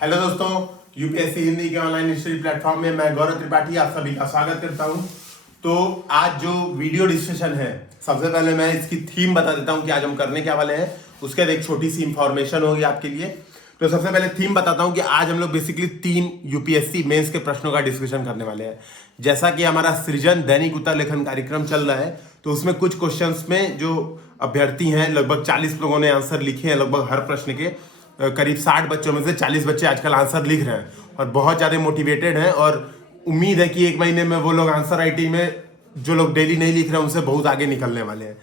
Hello दोस्तों, UPSC Hindi के online study platform में मैं गौरव त्रिपाठी आप सभी का स्वागत करता हूं। तो आज जो वीडियो डिस्कशन है, सबसे पहले मैं इसकी थीम बता देता हूं कि आज हम करने क्या वाले हैं। उसके बाद एक छोटी सी इंफॉर्मेशन होगी आपके लिए। तो सबसे पहले थीम बताता हूं कि आज हम लोग बेसिकली 3 यूपीएससी मेंस के प्रश्नों का डिस्कशन करने वाले हैं। जैसा कि हमारा सृजन दैनिक उत्तर लेखन कार्यक्रम चल रहा है, तो उसमें कुछ क्वेश्चंस में जो अभ्यर्थी हैं, लगभग 40 लोगों ने आंसर लिखे हैं। लगभग हर प्रश्न के करीब 60 बच्चों में से 40 बच्चे आजकल आंसर लिख रहे हैं और बहुत ज़्यादा मोटिवेटेड हैं। और उम्मीद है कि 1 महीने में वो लोग आंसर राइटिंग में, जो लोग डेली नहीं लिख रहे हैं, उनसे बहुत आगे निकलने वाले हैं।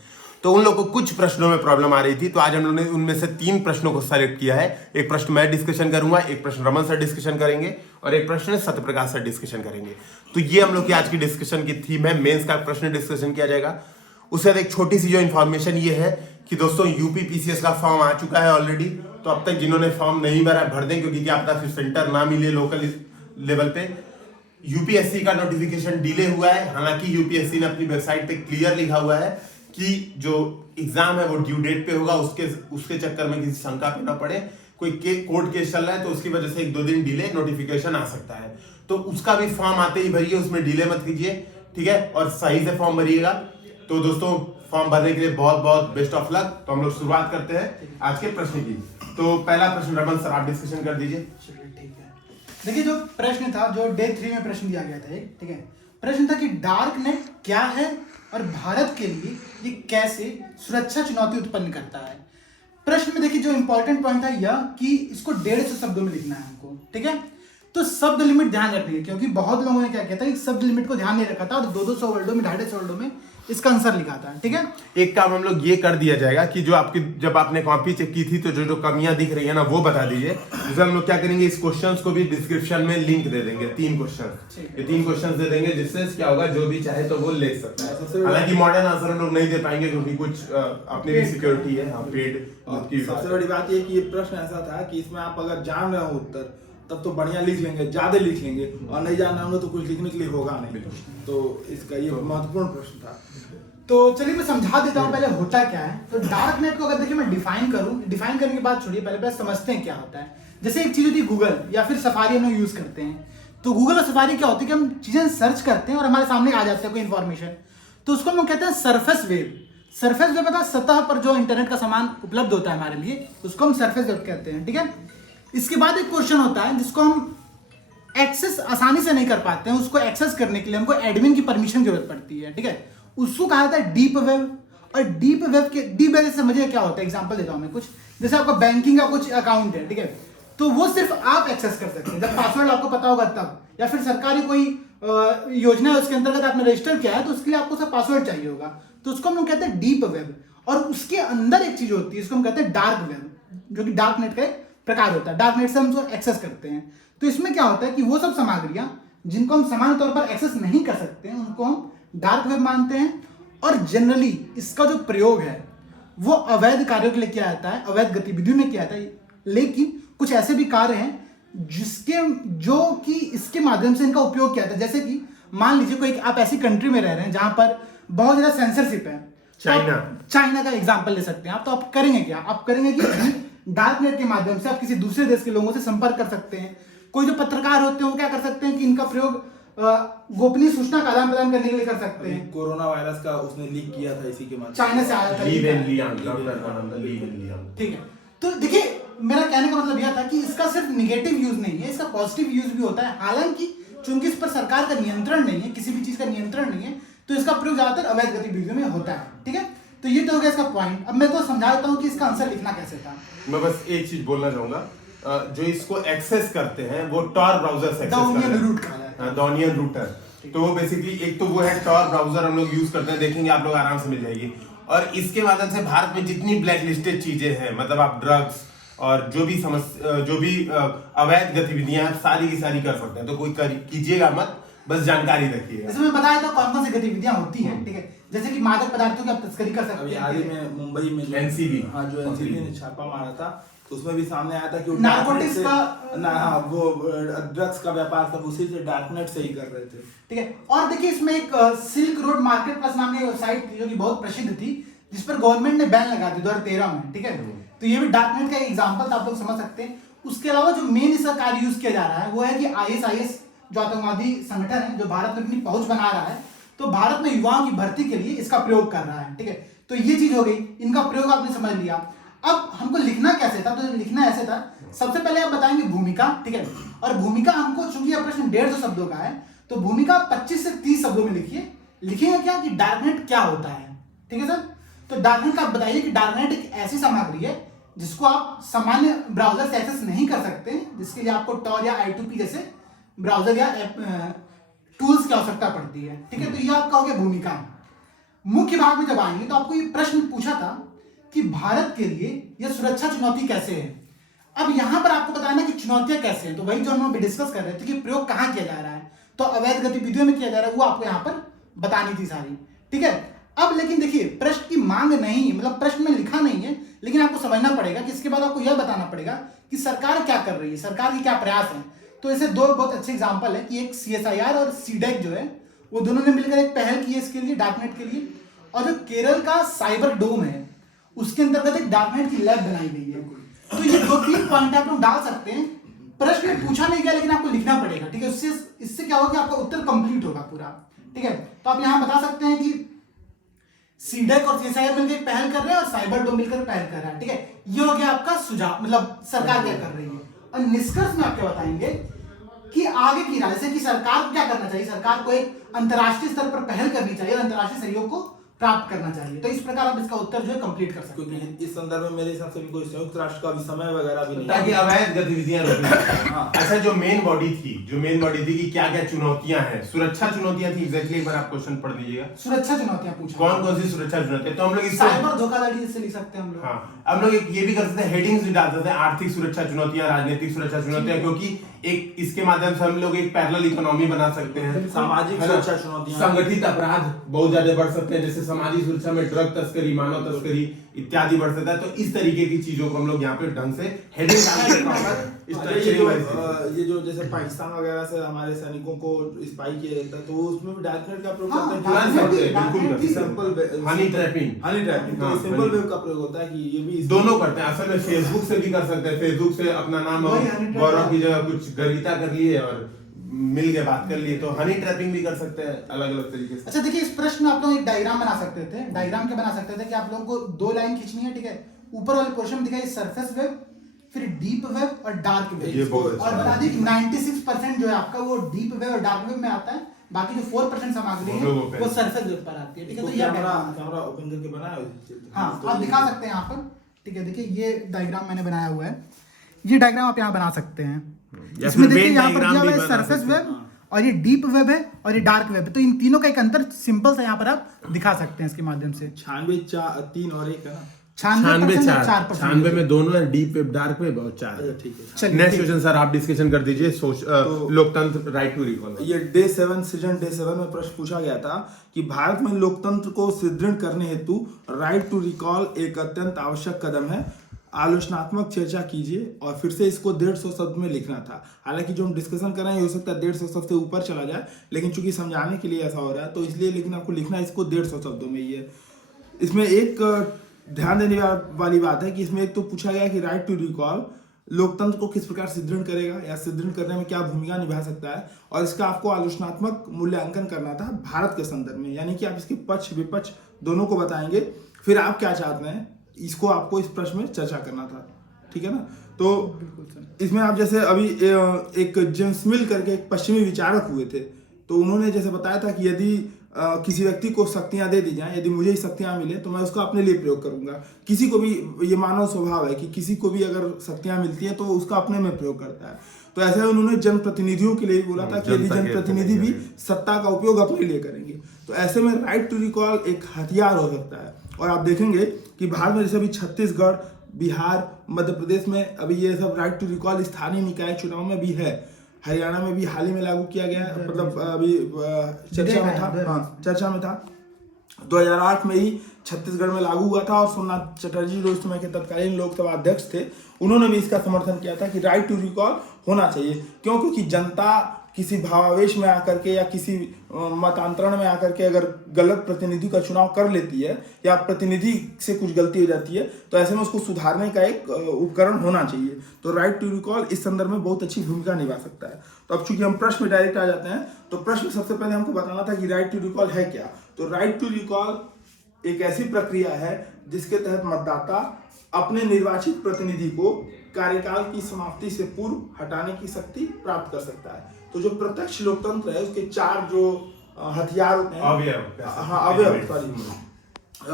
तो उन लोगों को कुछ प्रश्नों में प्रॉब्लम आ रही थी, तो आज हम लोगों ने उनमें से 3 प्रश्नों को सेलेक्ट किया है। एक प्रश्न मैं डिस्कशन करूंगा, एक प्रश्न रमन सर डिस्कशन करेंगे और एक प्रश्न सत्यप्रकाश सर डिस्कशन करेंगे। तो ये हम लोग की आज की डिस्कशन की थीम है। मेंस का प्रश्न डिस्कशन किया जाएगा। उसके बाद एक छोटी सी जो इन्फॉर्मेशन ये है कि दोस्तों यूपी पीसीएस का फॉर्म आ चुका है ऑलरेडी। तो अब तक जिन्होंने फॉर्म नहीं भरा भर दें, क्योंकि क्या पता फिर सेंटर ना मिले लोकल लेवल पे। यूपीएससी का नोटिफिकेशन डिले हुआ है, हालांकि यूपीएससी ने अपनी वेबसाइट पे क्लियर लिखा हुआ है कि जो एग्जाम है वो ड्यू डेट पे होगा। उसके चक्कर में किसी शंका पे ना पड़े। कोई कोर्ट केस चल रहा है तो उसकी वजह से 1-2 दिन डिले नोटिफिकेशन आ सकता है। तो उसका भी फॉर्म आते ही भरिए, उसमें डिले मत कीजिए, ठीक है। और सही से फॉर्म भरिएगा। तो दोस्तों, फॉर्म भरने के लिए बहुत बहुत बेस्ट ऑफ लक। तो हम लोग शुरुआत करते हैं आज के प्रश्न की। तो पहला प्रश्न रमन सर आप डिस्कशन कर दीजिए। चलिए ठीक है। देखिए, जो प्रश्न था, जो डे 3 में प्रश्न दिया गया था एक, ठीक है। प्रश्न था कि डार्क नेट क्या है और भारत के लिए ये कैसे सुरक्षा चुनौती उत्पन्न करता है। प्रश्न में देखिए जो इंपॉर्टेंट पॉइंट था यह कि इसको 150 शब्दों में लिखना है हमको, ठीक है। तो शब्द लिमिट ध्यान रखिए, क्योंकि बहुत लोगों ने क्या किया था कि शब्द लिमिट को ध्यान नहीं रखा था और 200 वर्डों में, 250 वर्डों में इसका आंसर लिखा था, ठीक है। एक काम हम लोग ये कर दिया जाएगा कि जो आपकी, जब आपने कॉपी चेक की थी, तो जो कमियां दिख रही है ना, वो बता दीजिए। जैसे हम लोग क्या करेंगे, इस क्वेश्चंस को भी डिस्क्रिप्शन में लिंक दे देंगे। 3 क्वेश्चन, ये 3 क्वेश्चन दे देंगे, जिससे क्या होगा, जो भी चाहे तो वो ले सकता है। हालांकि मॉडर्न आंसर हम लोग नहीं दे पाएंगे, क्योंकि कुछ अपनी भी सिक्योरिटी है। हाँ, पेड की सबसे बड़ी बात ये कि ये प्रश्न ऐसा था कि इसमें आप अगर जान रहे हो उत्तर, तब तो बढ़िया लिख लेंगे, ज्यादा लिख लेंगे, और नहीं जान रहे होंगे तो कुछ लिखने के लिए होगा नहीं। तो इसका ये महत्वपूर्ण प्रश्न था। तो चलिए मैं समझा देता हूँ पहले होता क्या है। तो डार्क नेट को अगर देखिए मैं डिफाइन करूँ, डिफाइन करने के बाद छोड़िए, पहले समझते हैं क्या होता है। जैसे एक चीज होती है गूगल या फिर सफारी, हम लोग यूज करते हैं। तो गूगल और सफारी क्या होती है कि हम चीजें सर्च करते हैं और हमारे सामने आ जाते हैं कोई इन्फॉर्मेशन। तो उसको हम कहते हैं सरफेस वेब। सरफेस वेब मतलब सतह पर जो इंटरनेट का सामान उपलब्ध होता है हमारे लिए, उसको हम सरफेस वेब कहते हैं, ठीक है। इसके बाद एक क्वेश्चन होता है जिसको हम एक्सेस आसानी से नहीं कर पाते हैं। उसको एक्सेस करने के लिए हमको एडमिन की परमिशन की जरूरत पड़ती है, ठीक है। उसको कहा जाता है डीप वेब। और डीप वेब के डीप वेब से समझिए क्या होता है। एग्जांपल देता हूं मैं कुछ। जैसे आपका बैंकिंग का कुछ अकाउंट है, ठीक है, तो वो सिर्फ आप एक्सेस कर सकते हैं जब पासवर्ड आपको पता होगा तब, या फिर सरकारी कोई योजना है उसके अंतर्गत आपने रजिस्टर किया है, तो उसके लिए आपको सब पासवर्ड चाहिए होगा। तो उसको हम लोग कहते हैं डीप वेब। और उसके अंदर एक चीज होती है, इसको हम कहते हैं डार्क वेब, जो कि डार्क नेट का एक प्रकार होता है। डार्क नेट से हम उसको एक्सेस करते हैं। तो इसमें क्या होता है कि वो सब सामग्रियां जिनको हम सामान्य तौर पर एक्सेस नहीं कर सकते हैं, उनको हम डार्क वेब मानते हैं। और जनरली इसका जो प्रयोग है वो अवैध कार्यों के लिए किया जाता है, अवैध गतिविधियों में किया जाता है। लेकिन कुछ ऐसे भी कार्य हैं जो कि इसके माध्यम से इनका उपयोग किया जाता है। जैसे कि मान लीजिए कोई आप ऐसी कंट्री में रह रहे हैं जहां पर बहुत ज्यादा सेंसरशिप है, चाइना का एग्जाम्पल ले सकते हैं आप। तो आप करेंगे क्या, आप करेंगे कि डार्क नेट के माध्यम से आप किसी दूसरे देश के लोगों से संपर्क कर सकते हैं। कोई जो पत्रकार होते हैं वो क्या कर सकते हैं कि इनका प्रयोग गोपनीय सूचना का आदान प्रदान करने के लिए कर सकते हैं। कोरोना वायरस का उसने लीक किया था इसी के माध्यम, चाइना से आया था, ठीक है। तो देखिए मेरा कहने का मतलब यह था कि इसका सिर्फ निगेटिव यूज नहीं है, इसका पॉजिटिव यूज भी होता है। हालांकि चूंकि इस पर सरकार का नियंत्रण नहीं है, किसी भी चीज का नियंत्रण नहीं है, तो इसका प्रयोग ज्यादातर अवैध गतिविधियों में होता है, ठीक है। तो ये तो हो गया इसका पॉइंट। अब मैं तो समझा देता हूँ कि इसका आंसर लिखना कैसे था। मैं बस एक चीज बोलना चाहूंगा, जो इसको एक्सेस करते हैं वो टॉर ब्राउजर से एक्सेस करते हैं, डॉनियन रूटर। तो वो बेसिकली एक तो वो है टॉर ब्राउजर हम लोग यूज करते हैं, देखेंगे आप लोग आराम से मिल जाएगी। और इसके माध्यम से भारत में जितनी ब्लैक लिस्टेड चीजें हैं, मतलब आप ड्रग्स और जो भी अवैध गतिविधियां हैं, सारी की सारी कर सकते हैं। तो कोई कीजिएगा मत, बस जानकारी रखिएगा। जैसे मैं बताया था कौन कौन सी गतिविधियां होती हैं, ठीक है। जैसे कि मादक पदार्थों की आप तस्करी कर सकते हैं। हाल ही में मुंबई में एनसीबी, हाँ, जो एनसीबी ने छापा मारा था, तो उसमें भी सामने आया था कि नारकोटिक्स का वो ड्रग्स का व्यापार सब उसी से डार्कनेट से ही कर रहे थे, ठीक है। और देखिए इसमें एक सिल्क रोड मार्केट प्लस नाम की वेबसाइट थी जो कि बहुत प्रसिद्ध थी, जिस पर गवर्नमेंट ने बैन लगा दी 2013 में, ठीक है। तो ये भी डार्कनेट का एग्जांपल था, आप लोग समझ सकते हैं। उसके अलावा जो मेन इसका कार्य यूज किया जा रहा है वो है कि आईएसआईएस जो आतंकवादी संगठन है जो भारत में अपनी पहुंच बना रहा है, तो भारत में युवाओं की भर्ती के लिए इसका प्रयोग कर रहा है। ठीक है, तो ये चीज हो गई, इनका प्रयोग आपने समझ लिया। अब हमको लिखना कैसे था, तो लिखना ऐसे था, सबसे पहले आप बताएंगे भूमिका। ठीक है, और भूमिका हमको, चूंकि यह प्रश्न 150 शब्दों का है, तो भूमिका 25 से 30 शब्दों में लिखिए। लिखेंगे क्या कि डार्कनेट क्या होता है। ठीक है सर, तो डार्कनेट का आप बताइए कि डार्कनेट एक ऐसी सामग्री है जिसको आप सामान्य ब्राउजर से एक्सेस नहीं कर सकते, जिसके लिए आपको टॉर या I2P जैसे ब्राउजर या टूल्स की आवश्यकता पड़ती है। ठीक है, तो ये आपका हो गया भूमिका। मुख्य भाग में जब आएंगे तो आपको ये प्रश्न पूछा था कि भारत के लिए यह सुरक्षा चुनौती कैसे है। अब यहां पर आपको बताना कि चुनौतियां कैसे हैं, तो वही जो हम अभी डिस्कस कर रहे थे कि प्रयोग कहां किया जा रहा है, तो अवैध गतिविधियों में किया जा रहा है, वो आपको यहां पर बतानी थी सारी। ठीक है, अब लेकिन देखिए प्रश्न की मांग नहीं, मतलब प्रश्न में लिखा नहीं है, लेकिन आपको समझना पड़ेगा कि इसके बाद आपको यह बताना पड़ेगा कि सरकार क्या कर रही है, सरकार के क्या प्रयास हैं। तो ऐसे दो बहुत अच्छे एग्जांपल है कि एक CSIR और CDEC जो है वो दोनों ने मिलकर एक पहल की है इसके लिए, डार्कनेट के लिए। और जो केरल का साइबर डोम है उसके अंतर्गत एक डार्कनेट की लैब बनाई गई है। तो ये 2-3 पॉइंट आप लोग डाल सकते हैं, प्रश्न में पूछा नहीं गया लेकिन आपको लिखना पड़ेगा। ठीक है, इससे क्या होगा कि आपका उत्तर कंप्लीट होगा पूरा। ठीक है, तो आप यहाँ बता सकते हैं कि CDEC और CSIR मिलकर पहल कर रहे हैं और साइबर डोम मिलकर पहल कर रहा है। ठीक है, ये हो गया आपका सुझाव, मतलब सरकार क्या कर रही है। और निष्कर्ष में आपको बताएंगे कि आगे की राय से कि सरकार को क्या करना चाहिए, सरकार को एक अंतर्राष्ट्रीय स्तर पर पहल करनी चाहिए और अंतर्राष्ट्रीय सहयोग को प्राप्त करना चाहिए। तो इस प्रकार आप इसका उत्तर जो है कंप्लीट कर सकते हैं। क्योंकि इस संदर्भ में मेरे हिसाब से भी कोई संयुक्त राष्ट्र का भी समय वगैरह भी नहीं, ताकि अवैध गतिविधियां रोकी। अच्छा, जो मेन बॉडी थी कि क्या क्या चुनौतियां हैं, सुरक्षा चुनौतियां थी एग्जैक्टली। एक बार आप क्वेश्चन पढ़ लीजिएगा, सुरक्षा चुनौतियां पूछा कौन कौन सी सुरक्षा चुनौतियां। तो हम लोग इस साइबर धोखाधड़ी से लिख सकते हैं हम लोग। हाँ, हम लोग ये भी कर सकते हैं, हेडिंग्स भी डाल सकते हैं, आर्थिक सुरक्षा चुनौतियां, राजनीतिक सुरक्षा चुनौतियां, क्योंकि एक इसके माध्यम से हम लोग एक पैरेलल इकोनॉमी बना सकते हैं। सामाजिक सुरक्षा चुनौतियां, संगठित अपराध बहुत ज्यादा बढ़ सकते हैं, जैसे सामाजिक सुरक्षा में ड्रग तस्करी, मानव तस्करी इत्यादि बढ़ सकता है। तो इस तरीके की चीजों को हम लोग यहाँ पे ढंग से हेडिंग ये जो जैसे पाकिस्तान वगैरह से हमारे सैनिकों को स्पाई किया जाता है, तो उसमें भी डार्कनेट का प्रयोग करते हैं, बिल्कुल सिंपल हनी ट्रैपिंग, तो सिंपल वेब का प्रयोग होता है कि ये भी दोनों करते हैं। असल में फेसबुक से भी कर सकते हैं, फेसबुक से अपना नाम गौरव की जगह कुछ गर्विता कर लिए और मिल के बात कर लिए, तो हनी ट्रैपिंग भी कर सकते हैं अलग अलग तरीके से। अच्छा देखिए, इस प्रश्न में आप लोग एक डायग्राम बना सकते थे। डायग्राम क्या बना सकते थे कि आप लोगों को 2 लाइन खींचनी है। ठीक है, ऊपर वाले पोर्शन में दिखाई सरफेस वेब, फिर डीप वेब और डार्क वेब। और बता दें कि 96% जो है आपका वो डीप वेब और डार्क वेब में आता है, बाकी जो 4% सामग्री है वो सरफेस वेब पर आती है। ठीक है, तो ये कैमरा ओपन करके बनाया है। हाँ, आप दिखा सकते हैं यहाँ पर। ठीक है, देखिए ये डायग्राम मैंने बनाया हुआ है, ये डायग्राम आप यहाँ बना सकते हैं। इसमें देखिए यहाँ पर दिया हुआ है सरफेस वेब, और ये डीप वेब है और ये डार्क वेब है। तो इन तीनों का एक अंतर सिंपल सा यहाँ पर आप दिखा सकते हैं इसके माध्यम से। 96 3 और 1 है ना, 96 में दोनों है, डीप वेब, डार्क वेब और 4। ठीक है। नेक्स्ट क्वेश्चन सर आप डिस्कशन कर दीजिए। लोकतंत्र राइट टू रिकॉल, ये डे 7 सीजन डे 7 में प्रश्न पूछा गया था कि भारत में लोकतंत्र को सुदृढ़ करने हेतु राइट टू रिकॉल एक अत्यंत आवश्यक कदम है, आलोचनात्मक चर्चा कीजिए। और फिर से इसको 150 शब्द में लिखना था। हालांकि जो हम डिस्कशन कर रहे हैं हो सकता है 150 शब्द से ऊपर चला जाए, लेकिन चूंकि समझाने के लिए ऐसा हो रहा है तो इसलिए, लेकिन आपको लिखना है इसको 150 शब्दों में ही है। इसमें एक ध्यान देने वाली बात है कि इसमें एक तो पूछा गया कि राइट टू रिकॉल लोकतंत्र को किस प्रकार सुदृढ़ करेगा या सुदृढ़ करने में क्या भूमिका निभा सकता है, और इसका आपको आलोचनात्मक मूल्यांकन करना था भारत के संदर्भ में, यानी कि आप इसके पक्ष विपक्ष दोनों को बताएंगे, फिर आप क्या चाहते हैं इसको आपको इस प्रश्न में चर्चा करना था। ठीक है ना, तो इसमें आप जैसे अभी एक जेम्स मिल करके एक पश्चिमी विचारक हुए थे, तो उन्होंने जैसे बताया था कि यदि किसी व्यक्ति को शक्तियां दे दी जाएं, यदि मुझे शक्तियां मिले तो मैं उसका अपने लिए प्रयोग करूंगा। किसी को भी ये मानव स्वभाव है कि किसी को भी अगर शक्तियां मिलती हैं तो उसका अपने में प्रयोग करता है। तो ऐसे उन्होंने जनप्रतिनिधियों के लिए भी बोला था कि यदि जनप्रतिनिधि भी सत्ता का उपयोग अपने लिए करेंगे तो ऐसे में राइट टू रिकॉल एक हथियार हो सकता है। और आप देखेंगे कि भारत में जैसे अभी छत्तीसगढ़, बिहार, मध्य प्रदेश में अभी ये सब राइट टू रिकॉल स्थानीय निकाय चुनाव में भी है। हरियाणा में भी हाल ही में लागू किया गया है, मतलब अभी चर्चा में था 2008 में ही छत्तीसगढ़ में लागू हुआ था। और सोमनाथ चटर्जी जो उस समय के तत्कालीन लोकसभा अध्यक्ष थे, उन्होंने भी इसका समर्थन किया था कि राइट टू रिकॉल होना चाहिए। क्यों? क्योंकि जनता किसी भावावेश में आकर के या किसी मतांतरण में आकर के अगर गलत प्रतिनिधि का चुनाव कर लेती है या प्रतिनिधि से कुछ गलती हो जाती है, तो ऐसे में उसको सुधारने का एक उपकरण होना चाहिए। तो राइट टू रिकॉल इस संदर्भ में बहुत अच्छी भूमिका निभा सकता है। तो अब चूंकि हम प्रश्न में डायरेक्ट आ जाते हैं, तो प्रश्न में सबसे पहले हमको बताना था कि राइट टू रिकॉल है क्या। तो राइट टू रिकॉल एक ऐसी प्रक्रिया है जिसके तहत मतदाता अपने निर्वाचित प्रतिनिधि को कार्यकाल की समाप्ति से पूर्व हटाने की शक्ति प्राप्त कर सकता है। तो जो प्रत्यक्ष लोकतंत्र है उसके 4 जो हथियार होते हैं, अवयव सॉरी,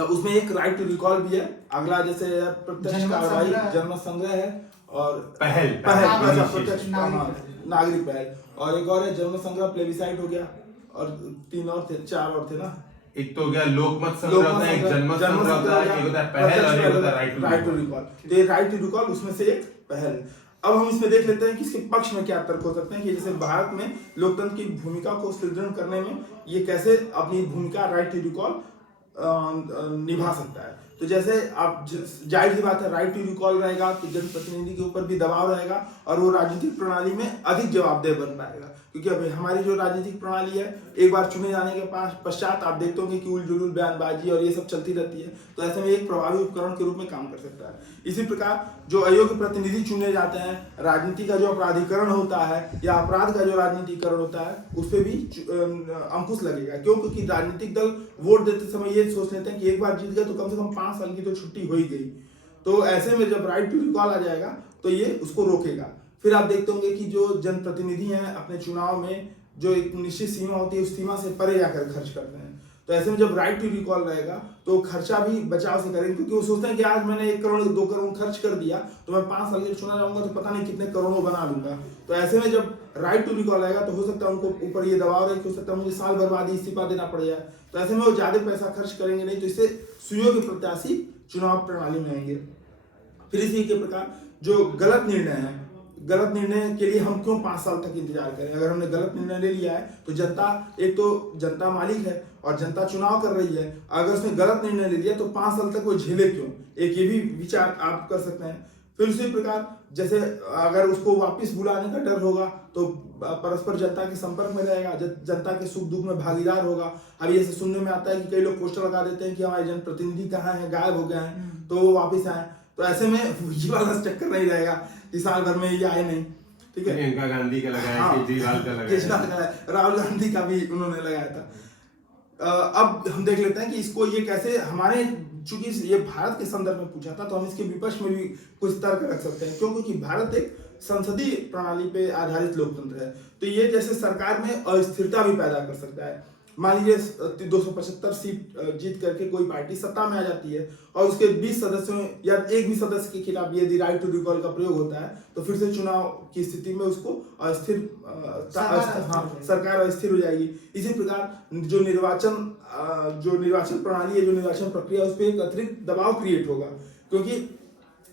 उसमें एक राइट टू रिकॉल भी है। अगला जैसे प्रत्यक्ष कार्रवाई, जनमत संग्रह है, और पहल प्रत्यक्ष नागरिक पहल, और एक और है जनमत संग्रह, प्लेबिसाइट हो गया, और 3 और थे, 4 और थे ना। एक तो हो गया लोकमत संग्रह होता है, एक जनमत संग्रह होता है, एक होता है पहल, और एक होता है राइट टू रिकॉल। तो ये राइट टू रिकॉल उसमें से एक पहल। अब हम इसमें देख लेते हैं कि इसके पक्ष में क्या तर्क हो सकते हैं कि जैसे भारत में लोकतंत्र की भूमिका को सुदृढ़ करने में ये कैसे अपनी भूमिका राइट टू रिकॉल निभा सकता है। तो जैसे आप जाहिर सी बात है, राइट टू रिकॉल रहेगा तो जनप्रतिनिधि के ऊपर भी दबाव रहेगा और वो राजनीतिक प्रणाली में अधिक जवाबदेह बन पाएगा। क्योंकि अभी हमारी जो राजनीतिक प्रणाली है, एक बार चुने जाने के पश्चात आप देखते होंगे कि उलझुल बयानबाजी और ये सब चलती रहती है। तो ऐसे में एक प्रभावी उपकरण के रूप में काम कर सकता है। इसी प्रकार जो अयोग्य प्रतिनिधि चुने जाते हैं, राजनीति का जो अपराधीकरण होता है या अपराध का जो राजनीतिकरण होता है, उस पर भी अंकुश लगेगा। क्यों? क्योंकि राजनीतिक दल वोट देते समय ये सोच लेते हैं कि एक बार जीत गए तो कम से कम 5 साल की तो छुट्टी हो ही गई। तो ऐसे में जब राइट टू रिकॉल आ जाएगा तो ये उसको रोकेगा। फिर आप देखते होंगे कि जो जनप्रतिनिधि हैं अपने चुनाव में जो एक निश्चित सीमा होती है, उस सीमा से परे जाकर खर्च करते हैं। तो ऐसे में जब राइट टू रिकॉल रहेगा तो खर्चा भी बचाव से करेंगे, क्योंकि वो सोचते हैं कि आज मैंने 1 करोड़ 2 करोड़ खर्च कर दिया तो मैं 5 साल के चुना जाऊंगा तो पता नहीं कितने करोड़ों बना लूंगा। तो ऐसे में जब राइट टू रिकॉल आएगा तो हो सकता है उनको ऊपर ये दबाव रहे कि हो सकता है मुझे साल भर बाद इस्तीफा देना पड़ जाए। तो ऐसे में वो ज्यादा पैसा खर्च करेंगे नहीं, तो इससे सुयोग्य प्रत्याशी चुनाव प्रणाली में आएंगे। फिर इसी के प्रकार जो गलत निर्णय है, गलत निर्णय के लिए हम क्यों 5 साल तक इंतजार करें? अगर हमने गलत निर्णय ले लिया है तो जनता, एक तो जनता मालिक है और जनता चुनाव कर रही है, अगर उसने गलत निर्णय ले लिया तो 5 साल तक वो झेले क्यों? एक ये भी विचार आप कर सकते हैं। फिर उसी प्रकार जैसे अगर उसको वापस बुलाने का डर होगा तो परस्पर जनता के संपर्क में रहेगा, जनता के सुख दुख में भागीदार होगा। अभी ऐसे सुनने में आता है कि कई लोग पोस्टर लगा देते हैं कि हमारे जनप्रतिनिधि कहाँ है, गायब हो गए हैं, तो वो वापिस आए। तो ऐसे में ये वाला चक्कर नहीं रहेगा कि साल भर में ये आए नहीं। ठीक है, प्रियंका गांधी का लगाया, केजरीवाल का लगाया, राहुल गांधी का भी उन्होंने लगाया था। अब हम देख लेते हैं कि इसको ये कैसे हमारे, चूंकि ये भारत के संदर्भ में पूछा था तो हम इसके विपक्ष में भी कुछ तर्क रख सकते हैं। क्यों? क्योंकि भारत एक संसदीय प्रणाली पे आधारित लोकतंत्र है। तो ये जैसे सरकार में अस्थिरता भी पैदा कर सकता है। मान लीजिए 275 सीट जीत करके कोई पार्टी सत्ता में आ जाती है और उसके 20 सदस्यों या एक भी सदस्य के खिलाफ यदि राइट टू रिकॉल का प्रयोग होता है तो फिर से चुनाव की स्थिति में उसको अस्थिर सरकार अस्थिर हो जाएगी। इसी प्रकार जो निर्वाचन प्रणाली है, जो निर्वाचन प्रक्रिया, उस पर एक अतिरिक्त दबाव क्रिएट होगा। क्योंकि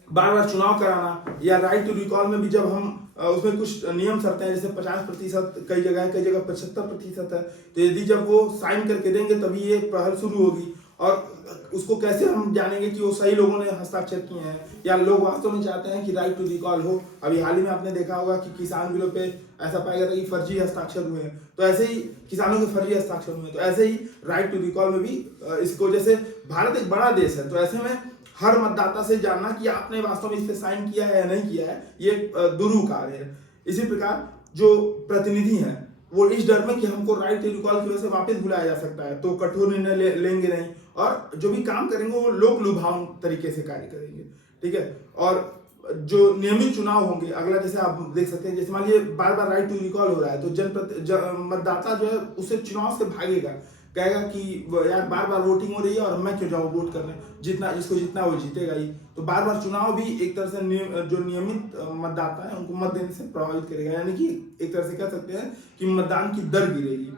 बार बार चुनाव कराना या राइट टू रिकॉल में भी जब हम उसमें कुछ नियम शर्तें हैं, जैसे 50%, कई जगह 75% है, तो यदि जब वो साइन करके देंगे तभी ये पहल शुरू होगी। और उसको कैसे हम जानेंगे कि वो सही लोगों ने हस्ताक्षर किए हैं या लोग वास्तव में चाहते हैं कि राइट टू रिकॉल हो? अभी हाल ही में आपने देखा होगा कि किसान बिलों पे ऐसा पाया गया था कि फर्जी हस्ताक्षर हुए हैं, तो ऐसे ही किसानों के फर्जी हस्ताक्षर हुए हैं। तो ऐसे ही राइट टू रिकॉल में भी इसको, जैसे भारत एक बड़ा देश है तो ऐसे में हर मतदाता से जानना कि आपने वास्तव में इस पे साइन किया है या नहीं किया है, ये दुरूह कार्य है। इसी प्रकार जो प्रतिनिधि हैं वो इस डर में कि हमको राइट टू रिकॉल की वजह से वापस बुलाया जा सकता है तो कठोर निर्णय लेंगे नहीं, और जो भी काम करेंगे वो लोक लुभावन तरीके से कार्य करेंगे। ठीक है, और जो नियमित चुनाव होंगे, अगला जैसे आप देख सकते हैं, जैसे मान लीजिए बार बार राइट टू रिकॉल हो रहा है तो मतदाता जो है उससे चुनाव से भागेगा, कहेगा कि यार बार बार वोटिंग हो रही है और मैं क्यों जाऊँ वोट करने, जिसको जितना वो जीतेगा ही। तो बार बार चुनाव भी एक तरह से जो नियमित मतदाता है उनको मत देने से प्रभावित करेगा, यानी कि एक तरह से कह सकते हैं कि मतदान की दर गिरेगी।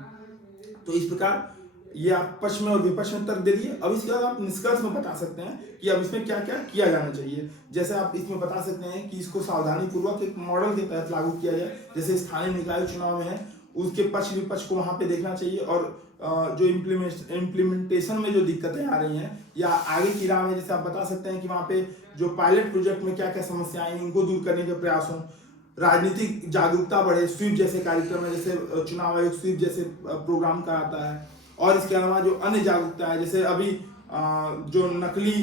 तो इस प्रकार ये आप पक्ष में और विपक्ष में तर्क दे दिए। अब इसके बाद आप निष्कर्ष में बता सकते हैं कि अब इसमें क्या क्या किया जाना चाहिए। जैसे आप इसमें बता सकते हैं कि इसको सावधानी पूर्वक एक मॉडल के तहत लागू किया जाए, जैसे स्थानीय निकाय चुनाव में है उसके पक्ष विपक्ष को वहां पे देखना चाहिए, और जो इम्प्लीमेंटेशन में जो दिक्कतें आ रही हैं या आगे की राह में, जैसे आप बता सकते हैं कि वहाँ पे जो पायलट प्रोजेक्ट में क्या क्या समस्याएं हैं उनको दूर करने के प्रयास हों। राजनीतिक जागरूकता बढ़े, स्वीप जैसे कार्यक्रम है, जैसे चुनाव आयोग स्वीप जैसे प्रोग्राम कराता है। और इसके अलावा जो अन्य जागरूकता है, जैसे अभी जो नकली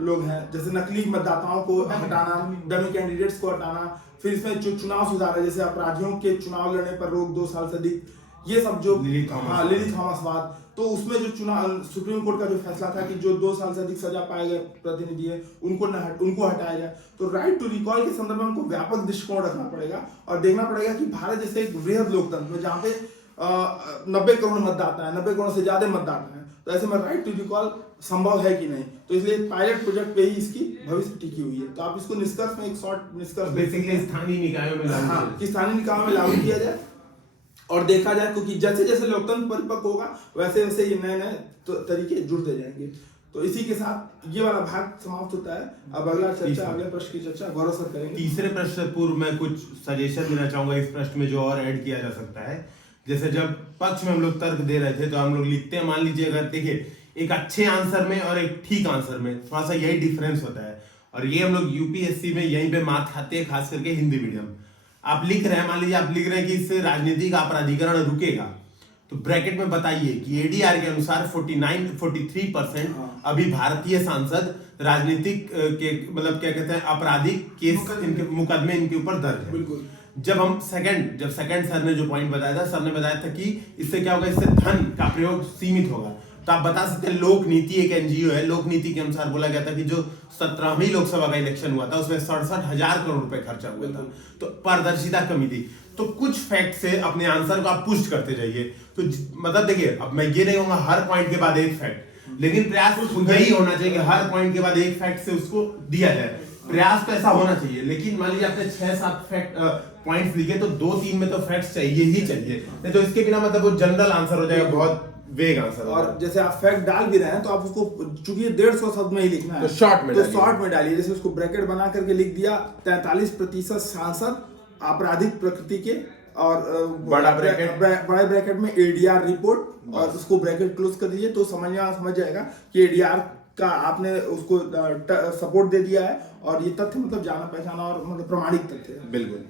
लोग हैं, जैसे नकली मतदाताओं को हटाना, डमी कैंडिडेट्स को हटाना, फिर इसमें जो चुनाव सुधार है, जैसे अपराधियों के चुनाव लड़ने पर रोक 2 साल से अधिक, ये सब जो लिली थॉमस वाद, तो उसमें जो चुनाव सुप्रीम कोर्ट का जो फैसला था कि जो 2 साल से अधिक सजा पाए गए प्रतिनिधि है उनको हटाया जाए। तो राइट टू रिकॉल के संदर्भ में हमको व्यापक दृष्टिकोण रखना पड़ेगा और देखना पड़ेगा कि भारत जैसे एक वृहद लोकतंत्र में जहाँ पे 90 करोड़ मतदाता है, 90 करोड़ से ज्यादा मतदाता है, तो ऐसे में राइट टू रिकॉल संभव है कि नहीं। तो इसलिए पायलट प्रोजेक्ट पे ही इसकी भविष्य टिकी हुई है। तो आप इसको निष्कर्ष में एक शॉर्ट निष्कर्ष बेसिकली स्थानीय निकायों में स्थानीय निकायों में लागू किया जाए और देखा जाए, क्योंकि जैसे जैसे लोकतंत्र परिपक्व होगा वैसे वैसे ये नए नए तरीके जुड़ते जाएंगे। तो इसी के साथ ये वाला भाग समाप्त होता है। अब अगला चर्चा, अगले प्रश्न की चर्चा गौरव सर करेंगे। तीसरे प्रश्न से पूर्व मैं कुछ सजेशन देना चाहूंगा इस प्रश्न में जो और ऐड किया जा सकता है। जैसे जब पक्ष में हम लोग तर्क दे रहे थे तो हम लोग लिखते हैं, मान लीजिए अगर देखिए एक अच्छे आंसर में और एक ठीक आंसर में थोड़ा सा यही डिफरेंस होता है, और ये हम लोग यूपीएससी में यहीं पे मात खाते हैं, खास करके हिंदी मीडियम। आप लिख रहे हैं, मान लीजिए आप लिख रहे हैं कि इससे राजनीतिक अपराधीकरण रुकेगा, तो ब्रैकेट में बताइए कि एडीआर के अनुसार 43% अभी भारतीय सांसद राजनीतिक के मतलब क्या कहते हैं आपराधिक केस इनके मुकदमे इनके ऊपर दर्ज है। बिल्कुल। जब सेकंड सर ने जो पॉइंट बताया था, सर ने बताया था कि इससे क्या होगा, इससे धन का प्रयोग सीमित होगा। तो आप बता सकते हैं लोक नीति एक एनजीओ है, लोक नीति के अनुसार बोला गया था कि जो 17वीं लोकसभा का इलेक्शन हुआ था उसमें 67,000 करोड़ रुपए खर्चा हुआ था, तो पारदर्शिता कमी थी। तो कुछ फैक्ट से अपने आंसर को आप पुष्ट करते जाइए। तो मतलब देखिए, अब मैं ये नहीं कहूंगा हर पॉइंट के बाद एक फैक्ट, लेकिन प्रयास यही होना चाहिए कि हर पॉइंट के बाद एक फैक्ट से उसको दिया जाए। प्रयास तो ऐसा होना चाहिए, लेकिन मान लीजिए आपने 6-7 फैक्ट पॉइंट्स लिखे तो 2-3 में तो फैक्ट्स चाहिए ही चाहिए, नहीं तो इसके बिना मतलब वो जनरल आंसर हो जाएगा, बहुत वेग आंसर। और जैसे आप फैक्ट डाल भी रहे हैं तो आप उसको, चूंकि 150 शब्द में ही लिखना है, तो शॉर्ट में डालिए। जैसे उसको ब्रैकेट बना करके लिख दिया 43% सांसद आपराधिक प्रकृति के, और बड़े ब्रैकेट में एडीआर रिपोर्ट, और उसको ब्रैकेट क्लोज कर दीजिए। तो समझ जाएगा कि एडीआर का आपने उसको सपोर्ट दे दिया है और ये तथ्य मतलब जाना पहचाना और मतलब प्रमाणिक तथ्य है। बिल्कुल।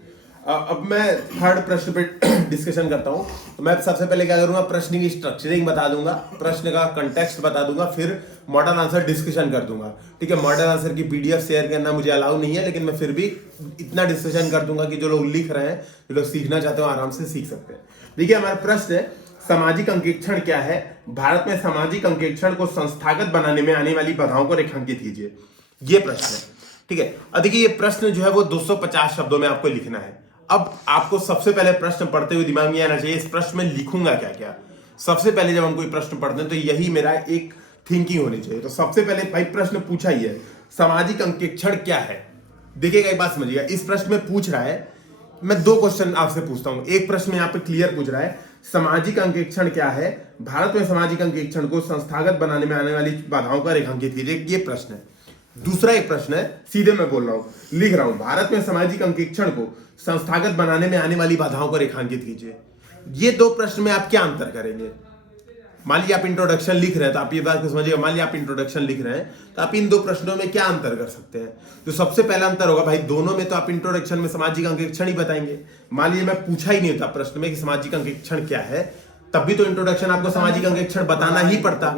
अब मैं थर्ड प्रश्न पे डिस्कशन करता हूँ। तो मैं सबसे पहले क्या करूंगा, प्रश्न की स्ट्रक्चरिंग बता दूंगा, प्रश्न का कंटेक्स्ट बता दूंगा, फिर मॉडल आंसर डिस्कशन कर दूंगा। ठीक है, मॉडल आंसर की पीडीएफ शेयर करना मुझे अलाउ नहीं है, लेकिन मैं फिर भी इतना डिस्कशन कर दूंगा कि जो लोग लिख रहे हैं, जो लोग सीखना चाहते हो आराम से सीख सकते हैं। देखिए हमारा प्रश्न है, सामाजिक अंकेक्षण क्या है? भारत में सामाजिक अंकेक्षण को संस्थागत बनाने में आने वाली बाधाओं को रेखांकित कीजिए। ये प्रश्न है। ठीक है, अब देखिए ये प्रश्न जो है वो 250 शब्दों में आपको लिखना है। अब आपको सबसे पहले प्रश्न पढ़ते हुए दिमाग में आना चाहिए इस प्रश्न में लिखूंगा क्या क्या। सबसे पहले जब हम कोई प्रश्न पढ़ते हैं तो यही मेरा एक थिंकिंग होनी चाहिए। तो सबसे पहले भाई प्रश्न पूछा ही है, सामाजिक अंकेक्षण क्या है? देखिएगा एक बात समझिएगा, इस प्रश्न में पूछ रहा है, मैं 2 क्वेश्चन आपसे पूछता हूं। एक प्रश्न यहाँ पे क्लियर पूछ रहा है, सामाजिक अंकेक्षण क्या है? भारत में सामाजिक अंकेक्षण को संस्थागत बनाने में आने वाली बाधाओं का रेखांकित कीजिए, ये प्रश्न है। दूसरा एक प्रश्न है, सीधे मैं बोल रहा हूं, लिख रहा हूं, भारत में सामाजिक अंकेक्षण को संस्थागत बनाने में आने वाली बाधाओं को रेखांकित कीजिए। ये 2 प्रश्न में आप क्या अंतर करेंगे? मान लीजिए आप इंट्रोडक्शन लिख रहे हैं, तो आप ये बात को समझिएगा, मान लीजिए आप इंट्रोडक्शन लिख रहे हैं तो आप इन 2 प्रश्नों में क्या अंतर कर सकते हैं? तो सबसे पहला अंतर होगा भाई, दोनों में तो आप इंट्रोडक्शन में सामाजिक अंकेक्षण ही बताएंगे। मान लीजिए मैं पूछा ही नहीं था प्रश्न में कि सामाजिक अंकेक्षण क्या है, तब भी तो इंट्रोडक्शन आपको सामाजिक अंकेक्षण बताना ही पड़ता।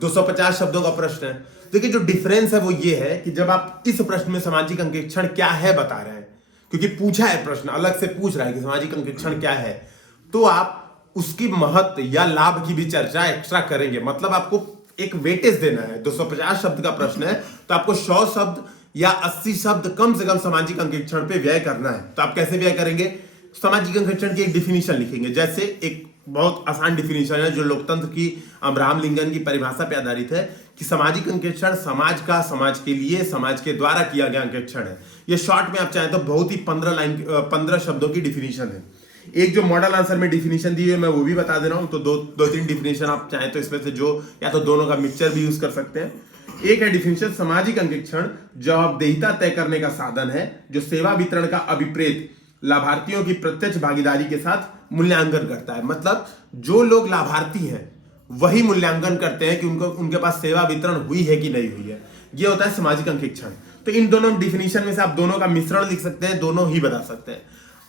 250 शब्दों का प्रश्न है। देखिए जो डिफरेंस है वो ये है कि जब आप इस प्रश्न में सामाजिक अंकेक्षण क्या है बता रहे हैं, क्योंकि पूछा है प्रश्न, अलग से पूछ रहा है कि सामाजिक अंकेक्षण क्या है, तो आप उसकी महत्व या लाभ की भी चर्चा एक्स्ट्रा करेंगे। मतलब आपको एक वेटेज देना है। 250 शब्द का प्रश्न है तो आपको 100 शब्द या 80 शब्द कम से कम सामाजिक अंकेक्षण पे व्यय करना है। तो आप कैसे व्यय करेंगे? सामाजिक अंकेक्षण की एक डिफिनीशन लिखेंगे। जैसे एक बहुत आसान डिफिनीशन है जो लोकतंत्र की अब्राहम लिंकन की परिभाषा पे आधारित है कि सामाजिक अंकेक्षण समाज का, समाज के लिए, समाज के द्वारा किया गया अंकेक्षण है। ये शॉर्ट में आप चाहें तो बहुत ही 15 शब्दों की डिफिनीशन है। एक जो मॉडल आंसर में डिफिनीशन दी है मैं वो भी बता दे रहा हूं। तो 2-3 डिफिनीशन आप चाहें तो इसमें से जो या तो दोनों का मिक्सचर भी यूज कर सकते हैं। एक है डिफिनीशन, सामाजिक अंकेक्षण जवाबदेहिता तय करने का साधन है जो सेवा वितरण का अभिप्रेत लाभार्थियों की प्रत्यक्ष भागीदारी के साथ मूल्यांकन करता है। मतलब जो लोग लाभार्थी हैं वही मूल्यांकन करते हैं कि उनके पास सेवा वितरण हुई है कि नहीं हुई है। ये होता है सामाजिक अंकेक्षण। तो इन दोनों डिफिनीशन में से आप दोनों का मिश्रण लिख सकते हैं, दोनों ही बता सकते हैं।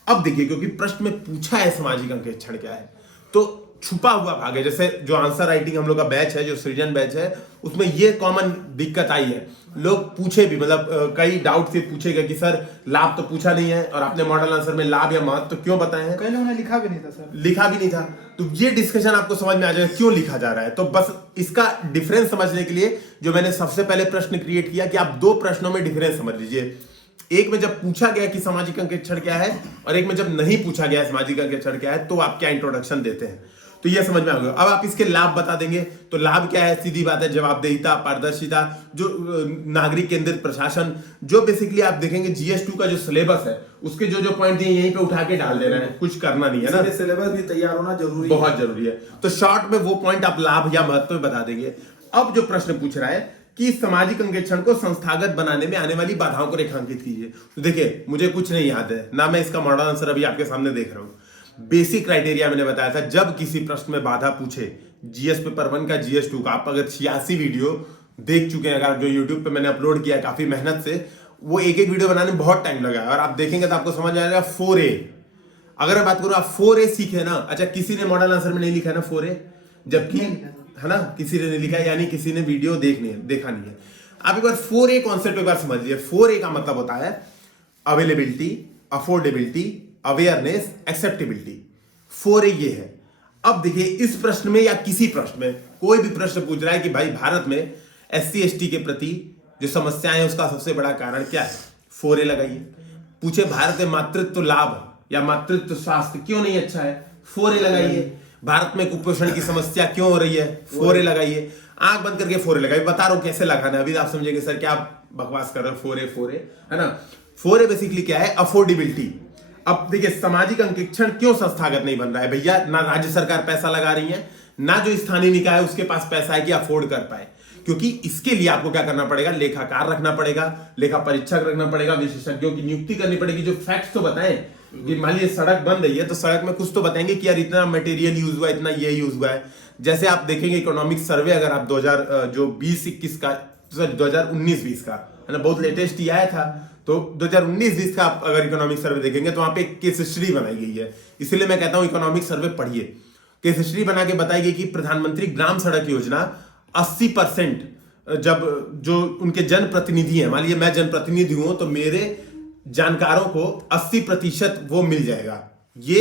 अब देखिए, क्योंकि प्रश्न में पूछा है सामाजिक अंकेक्षण क्या है, तो छुपा हुआ भाग है। जैसे जो आंसर राइटिंग हम लोग का बैच है, जो सृजन बैच है, उसमें ये कॉमन दिक्कत आई है। लोग पूछे भी, मतलब कई डाउट से पूछेगा कि सर लाभ तो पूछा नहीं है और आपने मॉडल आंसर में लाभ या महत्व तो क्यों बताए हैं। कई लोगों ने लिखा भी नहीं था सर, लिखा भी नहीं था। तो ये डिस्कशन आपको समझ में आ जाएगा क्यों लिखा जा रहा है। तो बस इसका डिफरेंस समझने के लिए जो मैंने सबसे पहले प्रश्न क्रिएट किया कि आप दो प्रश्नों में डिफरेंस समझ लीजिए। एक में जब पूछा गया कि सामाजिक अंकेक्षण क्या है और एक में जब नहीं पूछा गया सामाजिक अंकेक्षण क्या है, तो आप क्या इंट्रोडक्शन देते हैं, तो ये समझ में आ गया। अब आप इसके लाभ बता देंगे, तो लाभ क्या है, सीधी बात है, जवाबदेहिता, पारदर्शिता, जो नागरिक केंद्रित प्रशासन, जो बेसिकली आप देखेंगे GS2 का जो सिलेबस है उसके जो जो पॉइंट दिए यहीं पे उठा के डाल देना है, कुछ करना नहीं है ना। सिलेबस भी तैयार होना जरूरी, बहुत जरूरी है। तो शॉर्ट में वो पॉइंट आप लाभ या महत्व में बता देंगे। अब जो प्रश्न पूछ रहा है कि सामाजिक अंकेक्षण को संस्थागत बनाने में आने वाली बाधाओं को रेखांकित कीजिए, तो देखिए मुझे कुछ नहीं याद है ना, मैं इसका मॉडल आंसर अभी आपके सामने देख रहा हूं। बेसिक क्राइटेरिया मैंने बताया था, जब किसी प्रश्न में बाधा पूछे, GS पेपर 1 का GS2 का, आप अगर 86 वीडियो देख चुके हैं, अगर जो YouTube पे मैंने अपलोड किया है काफी मेहनत से, वो एक एक वीडियो बनाने में बहुत टाइम लगा है और आप देखेंगे तो आपको समझ आएगा 4A। अगर मैं बात करूं, आप 4A सीखे ना, अच्छा किसी ने मॉडल आंसर में नहीं लिखा ना 4A, जबकि है ना किसी ने नहीं लिखा, यानी किसी ने वीडियो देखा नहीं है। आप एक बार 4A कॉन्सेप्ट एक बार समझ लीजिए। 4A का मतलब होता है availability, affordability, awareness, acceptability. 4A ये है। अब देखिए इस प्रश्न में या किसी प्रश्न में, कोई भी प्रश्न पूछ रहा है कि भाई भारत में SC/ST के प्रति जो समस्याएं हैं उसका सबसे बड़ा कारण क्या है, 4A लगाइए। पूछे भारत में मातृत्व लाभ या मातृत्व स्वास्थ्य क्यों नहीं अच्छा है, 4A लगाइए। भारत में कुपोषण की समस्या क्यों हो रही है, 4A लगाइए। आंख बंद करके 4A लगाइए। बता रहा हूं कैसे लगाना है, अभी आप समझेंगे सर क्या बकवास कर रहे हो, 4A है ना। 4A बेसिकली क्या है, अफोर्डेबिलिटी। अब देखिए सामाजिक अंकेक्षण क्यों संस्थागत नहीं बन रहा है भैया, ना राज्य सरकार पैसा लगा रही है, ना जो स्थानीय निकाय है उसके पास पैसा है कि अफोर्ड कर पाए। क्योंकि इसके लिए आपको क्या करना पड़ेगा, लेखाकार रखना पड़ेगा, लेखा परीक्षक रखना पड़ेगा, विशेषज्ञों की नियुक्ति करनी पड़ेगी जो फैक्ट्स तो बताएं। कि मान लीजिए सड़क बन रही है तो सड़क में कुछ तो बताएंगे कि यार इतना मटेरियल यूज हुआ है, इतना ये यूज हुआ है। जैसे आप देखेंगे इकोनॉमिक सर्वे, अगर आप 2020-21 का, 2019-20 का है ना, बहुत लेटेस्ट ही आया था, तो 2019-20 का आप अगर इकोनॉमिक सर्वे देखेंगे तो वहां पे एक केस स्टडी बनाई गई है। इसलिए मैं कहता हूं इकोनॉमिक सर्वे पढ़िए। केस स्टडी बना के बताई गई कि प्रधानमंत्री ग्राम सड़क योजना 80% जब जो उनके जनप्रतिनिधि हैं, मान लीजिए मैं जनप्रतिनिधि हूं तो मेरे जानकारों को 80% वो मिल जाएगा। ये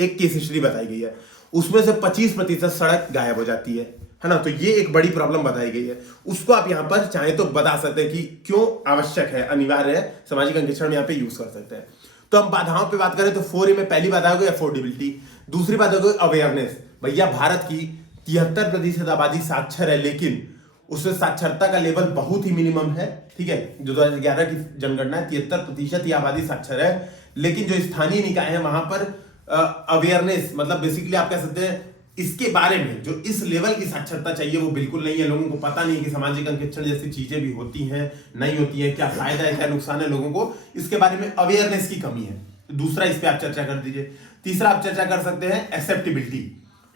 एक केस स्टडी बताई गई है। उसमें से 25% सड़क गायब हो जाती है ना। तो ये एक बड़ी प्रॉब्लम बताई गई है। उसको आप यहाँ पर चाहे तो बता सकते हैं कि क्यों आवश्यक है, अनिवार्य है, सामाजिक अंकेक्षण में यहाँ पे यूज कर सकते हैं। तो हम बाधाओं पे बात करें तो 4A में पहली बाधा होगी अफोर्डेबिलिटी, दूसरी बात होगी अवेयरनेस। भैया भारत की 73% आबादी साक्षर है, लेकिन उसमें साक्षरता का लेवल बहुत ही मिनिमम है। ठीक है, जो 2011 की जनगणना है 73% ही आबादी साक्षर है, लेकिन जो स्थानीय निकाय है वहां पर अवेयरनेस, मतलब बेसिकली आप कह सकते हैं इसके बारे में जो इस लेवल की साक्षरता चाहिए वो बिल्कुल नहीं है। लोगों को पता नहीं है कि सामाजिक अंकेक्षण जैसी चीजें भी होती हैं, नहीं होती हैं, क्या फायदा है, क्या नुकसान है, लोगों को इसके बारे में अवेयरनेस की कमी है। दूसरा इस पे आप चर्चा कर दीजिए। तीसरा आप चर्चा कर सकते हैं एक्सेप्टेबिलिटी,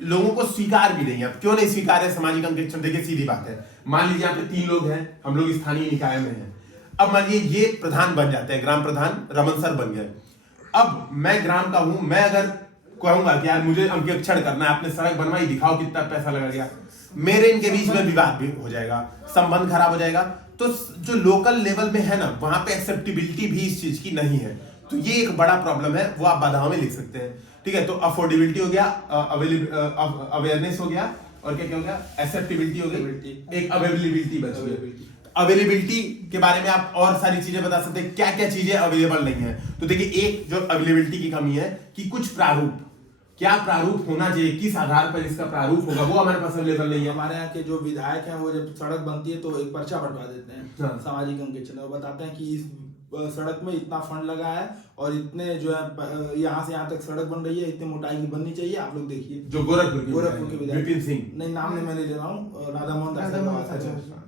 लोगों को स्वीकार भी नहीं है। अब क्यों नहीं स्वीकार है सामाजिक अंकेक्षण, देखिए सीधी बात है, मान लीजिए यहाँ पे 3 लोग हैं, हम लोग स्थानीय निकाय में हैं। अब मान लीजिए ये प्रधान बन जाते हैं, ग्राम प्रधान रमन सर बन गए। अब मैं ग्राम का हूं, मैं अगर कहूंगा कि यार मुझे अंकेक्षण करना है, आपने सड़क बनवाई, दिखाओ कितना पैसा लगा गया, मेरे इनके बीच में विवाद भी हो जाएगा, संबंध खराब हो जाएगा। तो जो लोकल लेवल में है ना, वहां पे एक्सेप्टेबिलिटी भी इस चीज की नहीं है। तो ये एक बड़ा प्रॉब्लम है, वो आप बाधाओं में लिख सकते हैं। ठीक है, तो अफोर्डेबिलिटी हो गया, अवेयरनेस हो गया, और क्या क्या हो गया, एक्सेप्टेबिलिटी हो गई, एक अवेलेबिलिटी बच गई। अवेलेबिलिटी के बारे में आप और सारी चीजें बता सकते हैं, क्या क्या चीजें अवेलेबल नहीं है। तो देखिए एक जो अवेलेबिलिटी की कमी है कि कुछ प्रारूप, क्या प्रारूप होना चाहिए, किस आधार पर इसका प्रारूप होगा, वो हमारे पास अवेलेबल नहीं है। हमारे यहाँ के जो विधायक हैं वो जब सड़क बनती है तो एक पर्चा बंटवा देते हैं हाँ। सामाजिक अंकेक्षण, वो बताते हैं कि इस सड़क में इतना फंड लगा है और इतने जो है यहाँ से यहाँ तक सड़क बन रही है, इतने मोटाई की बननी चाहिए, आप लोग देखिए। जो गोरखपुर के विधायक विपिन सिंह, नहीं नाम नहीं मैं ले रहा हूँ, राधा मोहन दास,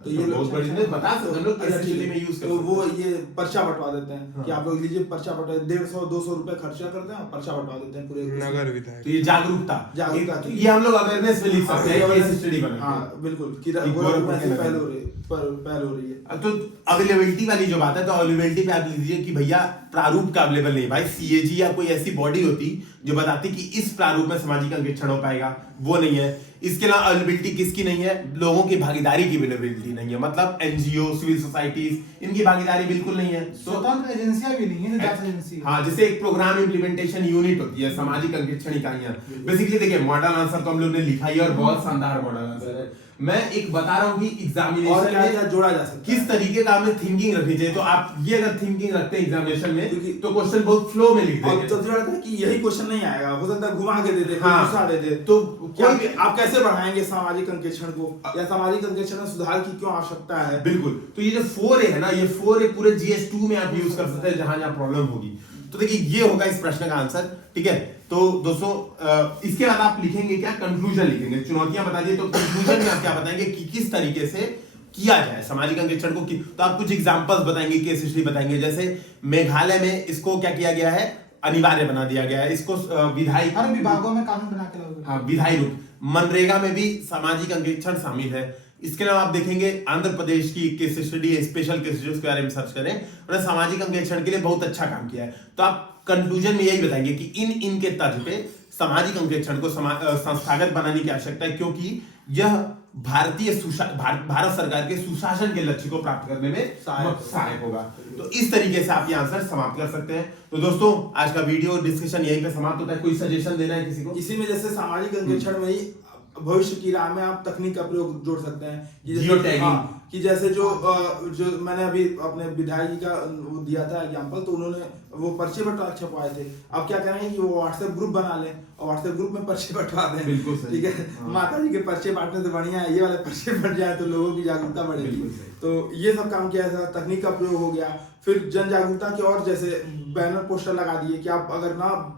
तो ये बहुत बड़ी चीज़ बता सकते हैं लोग, में यूज कर, तो वो ये पर्चा बंटवा देते हैं कि आप लोग लीजिए पर्चा बंटवा, 150-200 रुपए खर्चा करते हैं, पर्चा बंटवा देते हैं पूरे नगर विधायक। तो ये जागरूकता जागरूकता ये हम लोग अवेयरनेस में लिख सकते हैं, केस स्टडी बना। हाँ बिल्कुल, कि गोरखपुर में ऐसे पहले हो रहे। पहल हो रही है। तो अवेलेबिलिटी वाली जो बात है, तो अवेलेबिलिटी पे आप लीजिए कि भैया प्रारूप का अवेलेबल नहीं भाई। सीएजी या कोई ऐसी बॉडी होती जो बताती कि इस प्रारूप में सामाजिक अंकेक्षण हो पाएगा, वो नहीं है। इसके अलावा अवेलेबिलिटी किसकी नहीं है? लोगों की भागीदारी की अवेलेबिलिटी नहीं है, मतलब एनजीओ, सिविल सोसाइटीज, इनकी भागीदारी बिल्कुल नहीं है। तो स्वतंत्र एजेंसियां भी नहीं है, जो जांच एजेंसी है। हाँ, जैसे एक प्रोग्राम इम्प्लीमेंटेशन यूनिट होती है, सामाजिक अंकेक्षण इकाइयां। बेसिकली देखिए, मॉडल आंसर तो हम लोग ने लिखा ही है और बहुत शानदार मॉडल आंसर है। मैं एक बता रहा हूँ कि और एग्जामिनेशन क्या जोड़ा जा सकता है, किस तरीके का हमें थिंकिंग रखनी चाहिए। तो आप ये अगर थिंकिंग रखते हैं एग्जामिनेशन में, क्योंकि- तो क्वेश्चन बहुत फ्लो में लिख और देंगे। तो रहता है कि यही क्वेश्चन नहीं आएगा, हो सकता है घुमा के दे दे, हाँ। दूसरा दे दे। तो क्या कोई भी- आप कैसे बढ़ाएंगे सामाजिक अंकेक्षण को, या सामाजिक अंकेक्षण में सुधार की क्यों आवश्यकता है? बिल्कुल। तो ये जो 4A है ना, ये 4A पूरे GS2 में आप यूज कर सकते हैं जहां जहां प्रॉब्लम होगी। तो देखिए, ये होगा इस प्रश्न का आंसर, ठीक है। तो दोस्तों, इसके बाद आप लिखेंगे क्या? कंक्लूजन लिखेंगे। चुनौतियां बता दी, तो कंक्लूजन में आप क्या बताएंगे कि किस तरीके से किया जाए सामाजिक अंकेक्षण को। तो आप कुछ एग्जांपल्स बताएंगे, केस हिस्ट्री बताएंगे। जैसे मेघालय में इसको क्या किया गया है? अनिवार्य बना दिया गया है इसको, विधायी हर विभागों में कानून बना के लाओगे। हाँ, विधायी रूप। मनरेगा में भी सामाजिक अंकेक्षण शामिल है। इसके अलावा आप देखेंगे आंध्र प्रदेश की case study, special case study, उसके बारे में सर्च करें, उन्होंने सामाजिक अंकेक्षण के लिए बहुत अच्छा काम किया है। तो आप कंक्लूजन में यही बताएंगे कि इनके तर्ज पे सामाजिक अंकेक्षण को संस्थागत बनाने की आवश्यकता है, क्योंकि यह भारत सरकार के सुशासन के लक्ष्य को प्राप्त करने में सहायक होगा। तो इस तरीके से आप ये आंसर समाप्त कर सकते हैं। तो दोस्तों, आज का वीडियो डिस्कशन यहीं पे समाप्त होता है। कोई सजेशन देना है किसी को? इसी में जैसे सामाजिक अंकेक्षण में ही भविष्य की राह में आप तकनीक का प्रयोग जोड़ सकते हैं कि जैसे जियो टैगिंग। कि जैसे जो मैंने अभी अपने विधायक जी का वो दिया था एग्जांपल, तो उन्होंने वो पर्चे बंटवा छपवाए थे। अब क्या करेंगे कि वो व्हाट्सएप ग्रुप बना लें और व्हाट्सएप ग्रुप में पर्चे बंटवा दें। बिल्कुल सही। ठीक है। हाँ। माता जी के पर्चे बांटने से बढ़िया है ये वाले पर्चे बंट जाए, तो लोगों की जागरूकता बढ़ेगी। बिल्कुल सही। तो ये सब काम किया था, तकनीक का प्रयोग हो गया। फिर जन जागरूकता की और जैसे बैनर पोस्टर लगा दिए कि आप अगर ना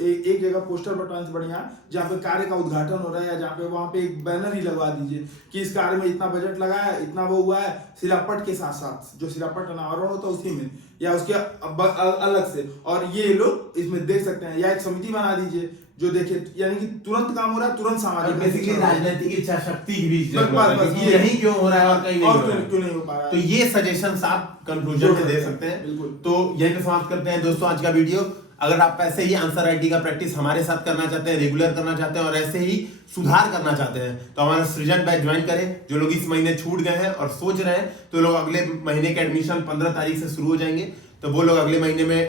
ये एक जगह पोस्टर बटवाने से बढ़िया जहाँ पे कार्य का उद्घाटन हो रहा है या जहाँ पे वहाँ पे एक बैनर ही लगवा दीजिए कि इस कार्य में इतना बजट लगा है, इतना वो हुआ है, शिलापट के साथ साथ जो शिलापट अनावरण होता है उसी में या उसके अलग से, और ये लोग इसमें देख सकते हैं। या एक समिति बना दीजिए जो देखे, यानी कि तुरंत काम हो रहा है, तुरंत सामाजिक बेसिकली राजनीतिक इच्छा शक्ति की भी बस, जरूरत है बस, कि यही क्यों हो रहा है और कहीं नहीं और हो रहा है। क्यों नहीं हो पा रहा है। तो ये सजेशंस आप कंक्लूजन में दे सकते हैं। बिल्कुल। तो यहीं पे समाप्त करते हैं दोस्तों आज का वीडियो। अगर आप ऐसे ही आंसर राइटिंग का प्रैक्टिस हमारे साथ करना चाहते हैं, रेगुलर करना चाहते हैं और ऐसे ही सुधार करना चाहते हैं, तो हमारा सृजन बैच ज्वाइन करें। जो लोग इस महीने छूट गए हैं और सोच रहे हैं, तो लोग अगले महीने के एडमिशन 15 तारीख से शुरू हो जाएंगे, तो वो लोग अगले महीने में